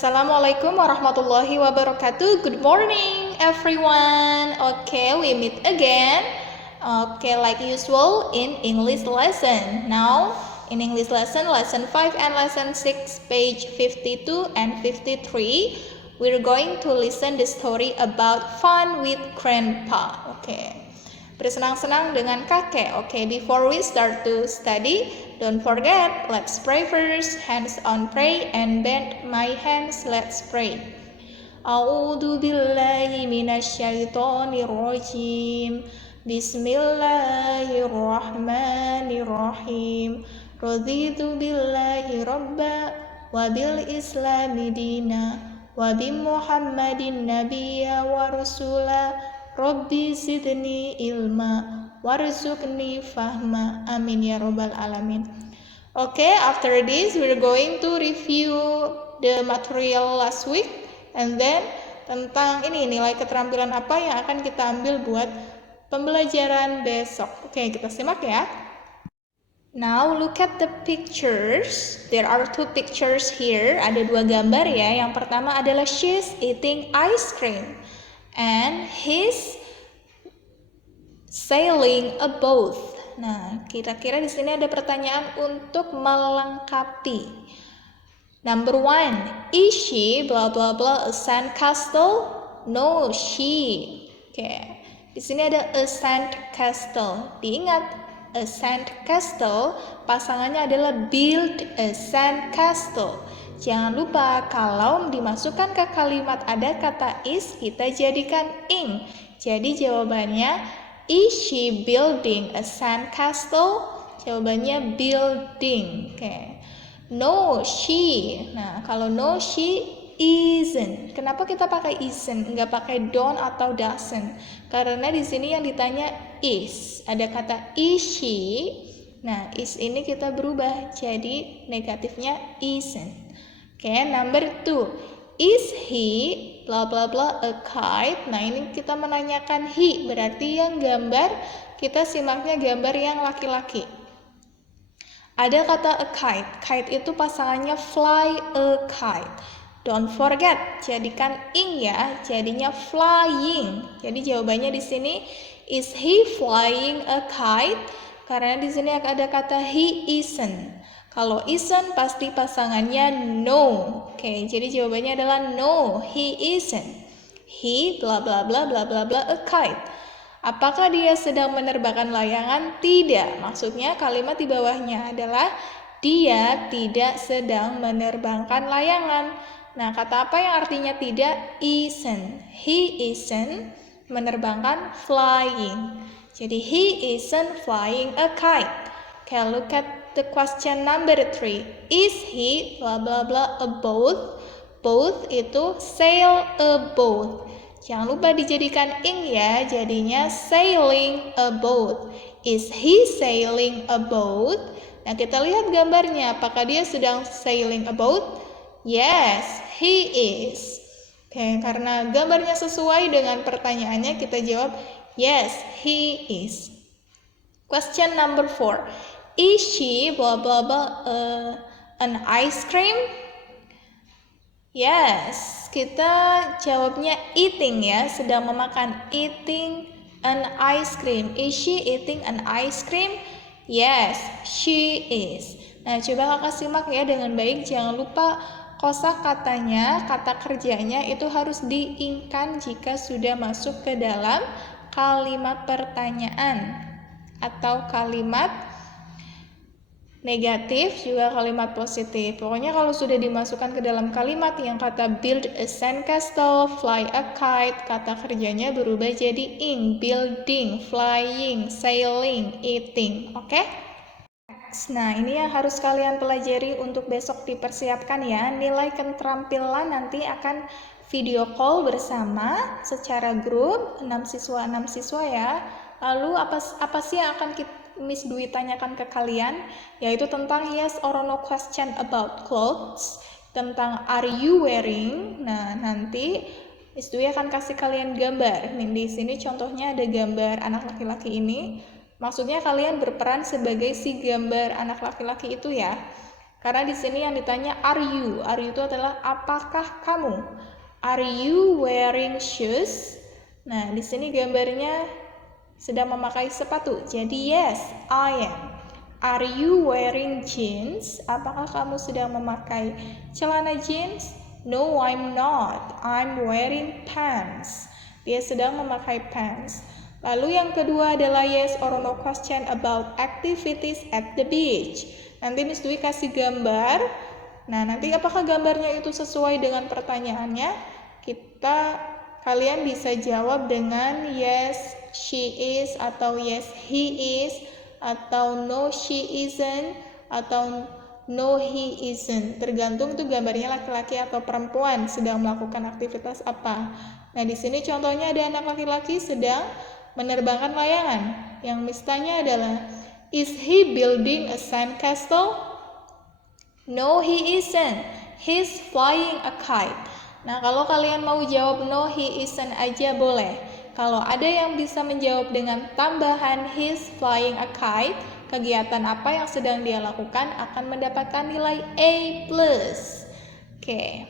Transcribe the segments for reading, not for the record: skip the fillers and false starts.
Assalamualaikum warahmatullahi wabarakatuh. Good morning, everyone. Okay, we meet again. Okay, like usual in English lesson. Now, in English lesson 5 and lesson 6, page 52 and 53, we're going to listen the story about fun with grandpa. Okay. Bersenang-senang dengan kakek. Okay, before we start to study, don't forget, let's pray first. Hands on pray and bend my hands, let's pray. A'udzu billahi minasyaitonir rajim. Bismillahirrahmanirrahim. Raditu billahi rabba wa bil islami dina wa bi Muhammadin nabiyya wa rasula. Rabbi zidni ilma warzuqni fahma. Amin ya robbal alamin. Okay, after this we're going to review the material last week and then tentang ini nilai keterampilan apa yang akan kita ambil buat pembelajaran besok. Oke, kita simak ya. Now look at the pictures. There are two pictures here. Ada dua gambar ya. Yang pertama adalah she's eating ice cream and he's sailing a boat. Nah, kira-kira di sini ada pertanyaan untuk melengkapi. Number 1, is she blah blah blah a sand castle? No, she. Oke. Di sini ada a sand castle. Diingat, a sand castle pasangannya adalah build a sand castle. Jangan lupa kalau dimasukkan ke kalimat ada kata is, kita jadikan ing. Jadi jawabannya, is she building a sand castle? Jawabannya building. Oke. No, she. Nah, kalau no, she isn't. Kenapa kita pakai isn't? Nggak pakai don't atau doesn't? Karena di sini yang ditanya is. Ada kata is she. Nah, is ini kita berubah jadi negatifnya isn't. Oke, number 2. Is he bla bla bla a kite? Nah, ini kita menanyakan he, berarti yang gambar kita simaknya gambar yang laki-laki. Ada kata a kite. Kite itu pasangannya fly a kite. Don't forget, jadikan ing ya, jadinya flying. Jadi jawabannya di sini is he flying a kite? Karena di sini ada kata he isn't. Kalau isn't pasti pasangannya no. Oke, jadi jawabannya adalah no, he isn't. He bla bla bla bla bla bla a kite. Apakah dia sedang menerbangkan layangan? Tidak. Maksudnya kalimat di bawahnya adalah dia tidak sedang menerbangkan layangan. Nah, kata apa yang artinya tidak? Isn't. He isn't menerbangkan flying. Jadi he isn't flying a kite. Okay, look at the question number 3. Is he blah blah blah a boat? Boat itu sail a boat. Jangan lupa dijadikan ing ya, jadinya sailing a boat. Is he sailing a boat? Nah, kita lihat gambarnya. Apakah dia sedang sailing a boat? Yes, he is. Oke, karena gambarnya sesuai dengan pertanyaannya, kita jawab yes, he is. Question number 4. Is she blah blah blah an ice cream? Yes, kita jawabnya eating ya, sedang memakan, eating an ice cream. Is she eating an ice cream? Yes, she is. Nah, coba kakak simak ya dengan baik, jangan lupa kosakatanya, kata kerjanya itu harus diingkan jika sudah masuk ke dalam kalimat pertanyaan atau kalimat negatif juga kalimat positif. Pokoknya kalau sudah dimasukkan ke dalam kalimat yang kata build a sandcastle, fly a kite, kata kerjanya berubah jadi ing, building, flying, sailing, eating. Oke? Nah, ini yang harus kalian pelajari untuk besok dipersiapkan ya. Nilai keterampilan nanti akan video call bersama secara grup 6 siswa ya. Lalu apa sih yang akan Miss Dwi tanyakan ke kalian, yaitu tentang yes or no question about clothes, tentang are you wearing. Nah, nanti Miss Dwi akan kasih kalian gambar. Nih, di sini contohnya ada gambar anak laki-laki ini. Maksudnya kalian berperan sebagai si gambar anak laki-laki itu ya. Karena di sini yang ditanya are you. Are you itu adalah apakah kamu? Are you wearing shoes? Nah, di sini gambarnya sedang memakai sepatu. Jadi yes, I am. Are you wearing jeans? Apakah kamu sedang memakai celana jeans? No, I'm not. I'm wearing pants. Dia sedang memakai pants. Lalu yang kedua adalah yes or no question about activities at the beach. Nanti Miss Dwi kasih gambar. Nah, nanti apakah gambarnya itu sesuai dengan pertanyaannya? Kalian bisa jawab dengan yes, she is, atau yes, he is, atau no, she isn't, atau no, he isn't. Tergantung tuh gambarnya laki-laki atau perempuan sedang melakukan aktivitas apa. Nah, di sini contohnya ada anak laki-laki sedang menerbangkan layangan. Yang Miss tanya adalah, is he building a sandcastle? No, he isn't. He's flying a kite. Nah, kalau kalian mau jawab no, he isn't aja boleh. Kalau ada yang bisa menjawab dengan tambahan he's flying a kite, kegiatan apa yang sedang dia lakukan akan mendapatkan nilai A+. Oke.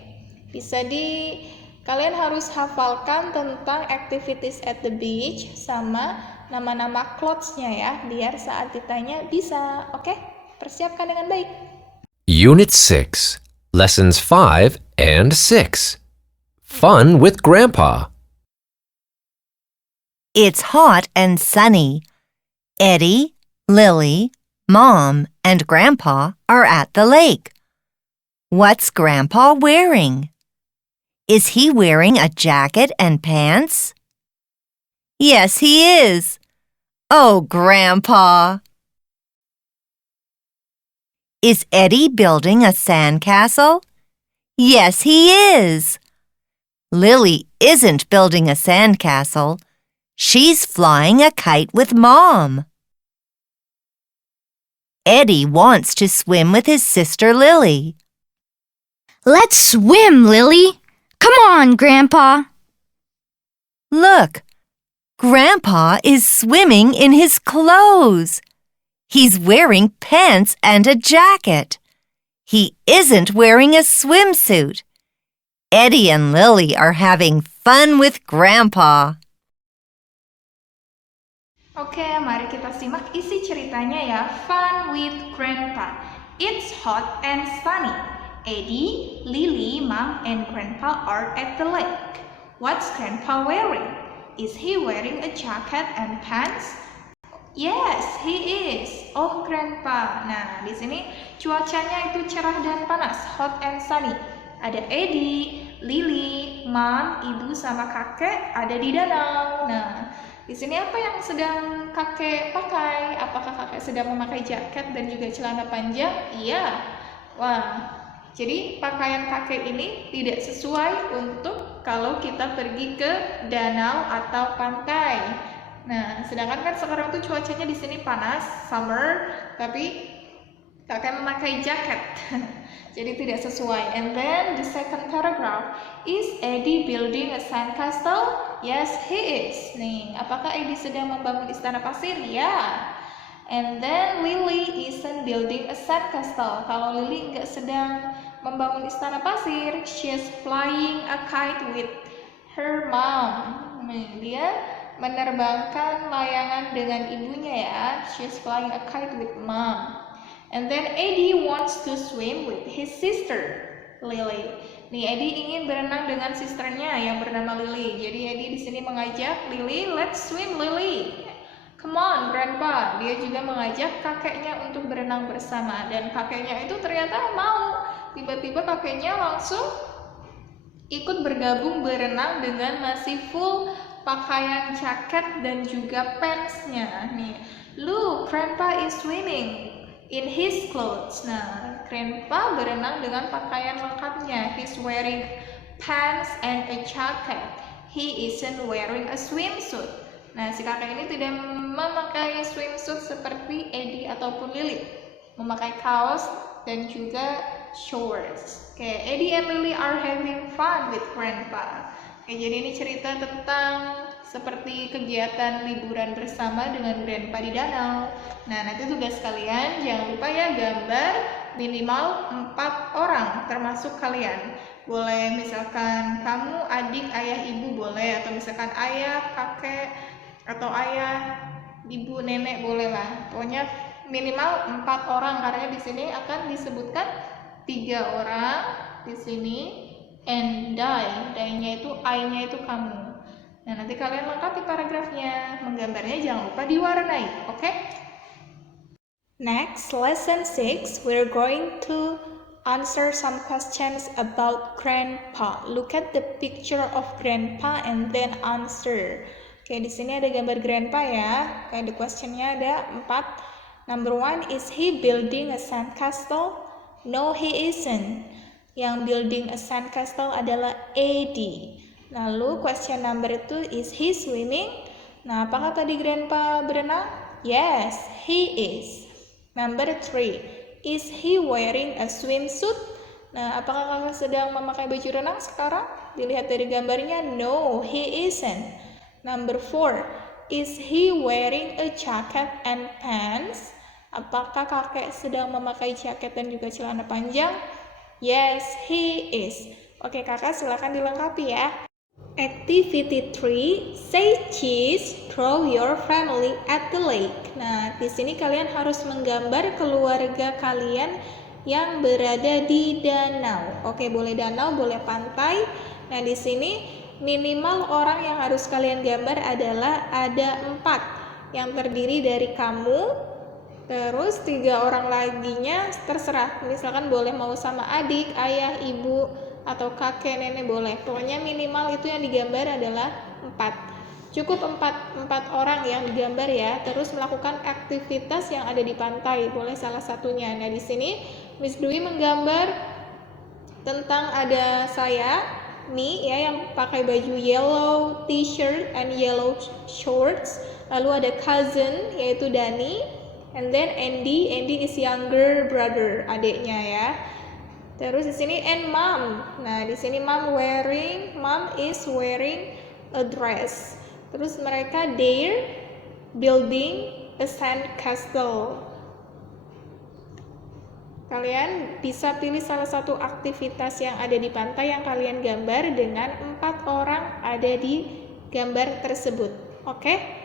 Kalian harus hafalkan tentang activities at the beach sama nama-nama clothes-nya ya, biar saat ditanya bisa. Oke? Persiapkan dengan baik. Unit 6, Lessons 5 and 6. Fun with Grandpa. It's hot and sunny. Eddie, Lily, Mom, and Grandpa are at the lake. What's Grandpa wearing? Is he wearing a jacket and pants? Yes, he is. Oh, Grandpa! Is Eddie building a sandcastle? Yes, he is. Lily isn't building a sandcastle. She's flying a kite with Mom. Eddie wants to swim with his sister Lily. Let's swim, Lily. Come on, Grandpa. Look, Grandpa is swimming in his clothes. He's wearing pants and a jacket. He isn't wearing a swimsuit. Eddie and Lily are having fun with Grandpa. Oke, mari kita simak isi ceritanya ya. Fun with Grandpa. It's hot and sunny. Eddie, Lily, Mom, and Grandpa are at the lake. What's Grandpa wearing? Is he wearing a jacket and pants? Yes, he is. Oh, Grandpa. Nah, di sini cuacanya itu cerah dan panas, hot and sunny. Ada Eddie, Lily, Mom, ibu sama kakek ada di danau. Nah, di sini apa yang sedang kakek pakai? Apakah kakek sedang memakai jaket dan juga celana panjang? Iya. Wah, jadi pakaian kakek ini tidak sesuai untuk kalau kita pergi ke danau atau pantai. Nah, sedangkan kan sekarang tuh cuacanya di sini panas, summer, tapi kakek memakai jaket. Jadi tidak sesuai. And then the second paragraph, is Eddie building a sandcastle? Yes, he is. Nih, apakah Eddie sedang membangun istana pasir? Ya. And then Lily isn't building a sandcastle. Kalau Lily nggak sedang membangun istana pasir, she's flying a kite with her mom. Nih, dia menerbangkan layangan dengan ibunya ya. She's flying a kite with mom. And then Eddie wants to swim with his sister, Lily. Nih, Eddie ingin berenang dengan sisternya yang bernama Lily. Jadi Eddie di sini mengajak Lily, let's swim, Lily. Come on, Grandpa. Dia juga mengajak kakeknya untuk berenang bersama. Dan kakeknya itu ternyata mau. Tiba-tiba kakeknya langsung ikut bergabung berenang dengan masih full pakaian jaket dan juga pants-nya. Nih, look, Grandpa is swimming in his clothes. Nah, Grandpa berenang dengan pakaian lengkapnya. He's wearing pants and a jacket. He isn't wearing a swimsuit. Nah, si kakek ini tidak memakai swimsuit seperti Eddie ataupun Lily. Memakai kaos dan juga shorts. Oke, Eddie and Lily are having fun with Grandpa. Oke, jadi ini cerita tentang seperti kegiatan liburan bersama dengan Grandpa di danau. Nah, nanti tugas kalian jangan lupa ya gambar minimal 4 orang termasuk kalian. Boleh misalkan kamu, adik, ayah, ibu boleh, atau misalkan ayah, kakek, atau ayah, ibu, nenek boleh lah. Pokoknya minimal 4 orang karena di sini akan disebutkan 3 orang di sini and die-nya itu I-nya itu kamu. Nah, nanti kalian lengkapi paragrafnya. Menggambarnya jangan lupa diwarnai, oke? Next, lesson 6, we're going to answer some questions about grandpa. Look at the picture of grandpa and then answer. Oke, di sini ada gambar grandpa ya. Kayak di questionnya ada 4. Number 1, is he building a sandcastle? No, he isn't. Yang building a sandcastle adalah Eddie. Lalu question number 2, is he swimming? Nah, apakah tadi grandpa berenang? Yes, he is. Number 3, is he wearing a swimsuit? Nah, apakah kakak sedang memakai baju renang sekarang? Dilihat dari gambarnya, no, he isn't. Number 4, is he wearing a jacket and pants? Apakah kakek sedang memakai jaket dan juga celana panjang? Yes, he is. Oke, kakak silakan dilengkapi ya. Activity 3, say cheese, draw your family at the lake. Nah, di sini kalian harus menggambar keluarga kalian yang berada di danau. Oke, boleh danau, boleh pantai. Nah, di sini minimal orang yang harus kalian gambar adalah ada 4 yang terdiri dari kamu, terus 3 orang laginya terserah. Misalkan boleh mau sama adik, ayah, ibu, atau kakek, nenek boleh. Pokoknya minimal itu yang digambar adalah 4. Cukup 4 orang yang digambar ya. Terus melakukan aktivitas yang ada di pantai, boleh salah satunya. Nah, di sini Miss Dwi menggambar tentang ada saya, Mi ya, yang pakai baju yellow t-shirt and yellow shorts. Lalu ada cousin yaitu Dani, and then Andy is younger brother, adiknya ya. Terus di sini and mom. Nah, di sini mom is wearing a dress. Terus mereka they're building a sand castle. Kalian bisa pilih salah satu aktivitas yang ada di pantai yang kalian gambar dengan 4 orang ada di gambar tersebut. Oke?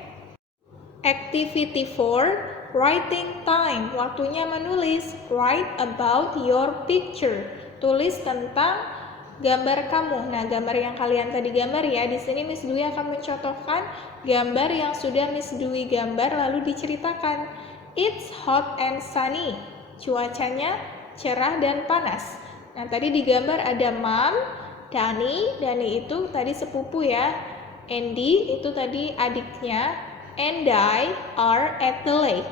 Activity 4, writing time. Waktunya menulis. Write about your picture. Tulis tentang gambar kamu. Nah, gambar yang kalian tadi gambar ya. Di sini Miss Dwi akan mencontohkan gambar yang sudah Miss Dwi gambar lalu diceritakan. It's hot and sunny. Cuacanya cerah dan panas. Nah, tadi digambar ada Mom, Dani itu tadi sepupu ya. Andy itu tadi adiknya. And I are at the lake.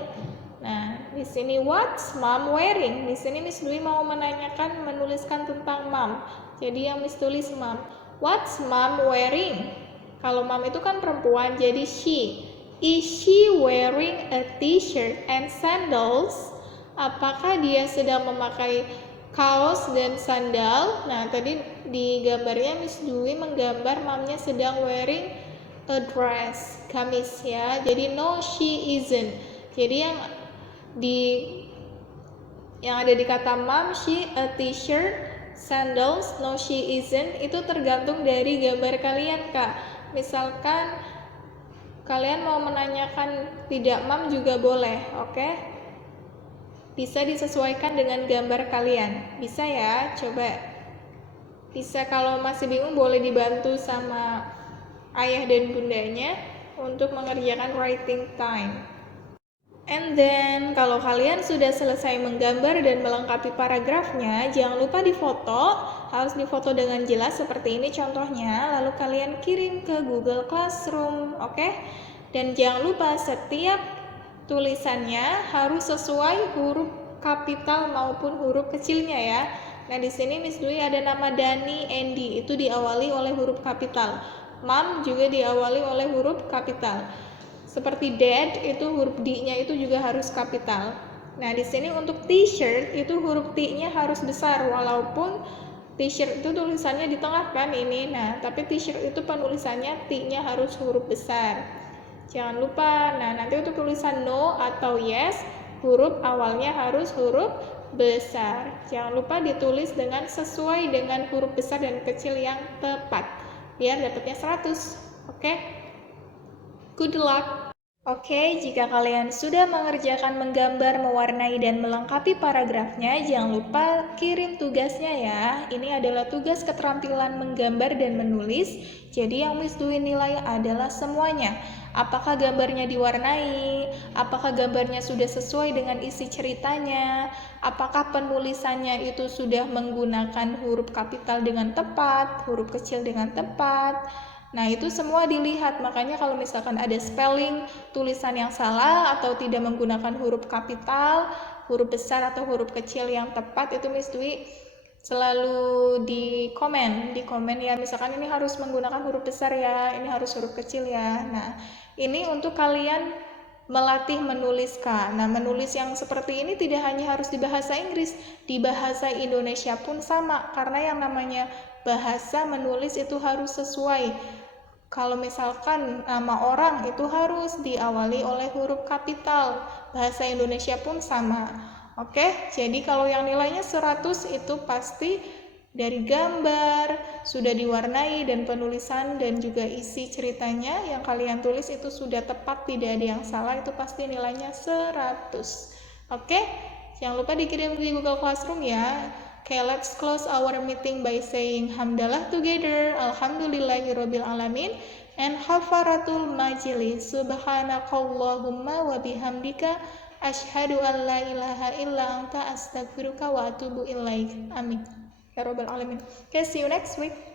Nah, di sini what's mom wearing? Di sini Miss Dwi mau menuliskan tentang mom. Jadi yang Miss tulis mom. What's mom wearing? Kalau mom itu kan perempuan, jadi she. Is she wearing a t-shirt and sandals? Apakah dia sedang memakai kaos dan sandal? Nah, tadi di gambarnya Miss Dwi menggambar momnya sedang wearing a dress, gamis ya. Jadi no, she isn't. Jadi yang ada di kata mom, she, a t-shirt, sandals, no, she isn't, itu tergantung dari gambar kalian, Kak. Misalkan kalian mau menanyakan tidak mom juga boleh, oke? Bisa disesuaikan dengan gambar kalian. Bisa ya, coba. Bisa, kalau masih bingung boleh dibantu sama ayah dan bundanya untuk mengerjakan writing time. And then, kalau kalian sudah selesai menggambar dan melengkapi paragrafnya, jangan lupa difoto, harus difoto dengan jelas seperti ini contohnya, lalu kalian kirim ke Google Classroom, oke? Dan jangan lupa setiap tulisannya harus sesuai huruf kapital maupun huruf kecilnya ya. Nah, di sini Miss Dwi ada nama Dani, Andy, itu diawali oleh huruf kapital. Mom juga diawali oleh huruf kapital. Seperti dad itu huruf D-nya itu juga harus kapital. Nah, di sini untuk t-shirt itu huruf T-nya harus besar walaupun t-shirt itu tulisannya di tengah kan ini. Nah, tapi t-shirt itu penulisannya T-nya harus huruf besar. Jangan lupa. Nah, nanti untuk tulisan no atau yes, huruf awalnya harus huruf besar. Jangan lupa ditulis dengan sesuai dengan huruf besar dan kecil yang tepat, biar dapatnya 100. Oke? Good luck! Oke, jika kalian sudah mengerjakan menggambar, mewarnai, dan melengkapi paragrafnya, jangan lupa kirim tugasnya ya. Ini adalah tugas keterampilan menggambar dan menulis, jadi yang Miss Dwi nilai adalah semuanya. Apakah gambarnya diwarnai? Apakah gambarnya sudah sesuai dengan isi ceritanya? Apakah penulisannya itu sudah menggunakan huruf kapital dengan tepat, huruf kecil dengan tepat? Nah, itu semua dilihat. Makanya kalau misalkan ada spelling, tulisan yang salah atau tidak menggunakan huruf kapital, huruf besar atau huruf kecil yang tepat, itu Miss Dwi selalu di komen ya, misalkan ini harus menggunakan huruf besar ya, ini harus huruf kecil ya. Nah, ini untuk kalian melatih menuliskan. Nah, menulis yang seperti ini tidak hanya harus di bahasa Inggris, di bahasa Indonesia pun sama, karena yang namanya bahasa menulis itu harus sesuai. Kalau misalkan nama orang itu harus diawali oleh huruf kapital, bahasa Indonesia pun sama. Oke, jadi kalau yang nilainya 100 itu pasti dari gambar, sudah diwarnai, dan penulisan dan juga isi ceritanya yang kalian tulis itu sudah tepat, tidak ada yang salah, itu pasti nilainya 100. Oke, jangan lupa dikirim di Google Classroom ya. Okay, let's close our meeting by saying hamdalah together, alhamdulillahirabbil alamin, and hafaratul majlis, subhanakallahumma wa bihamdika, asyhadu an la ilaha illa anta, astaghfiruka wa atubu ilaik. Amin ya rabbal alamin. Okay, see you next week.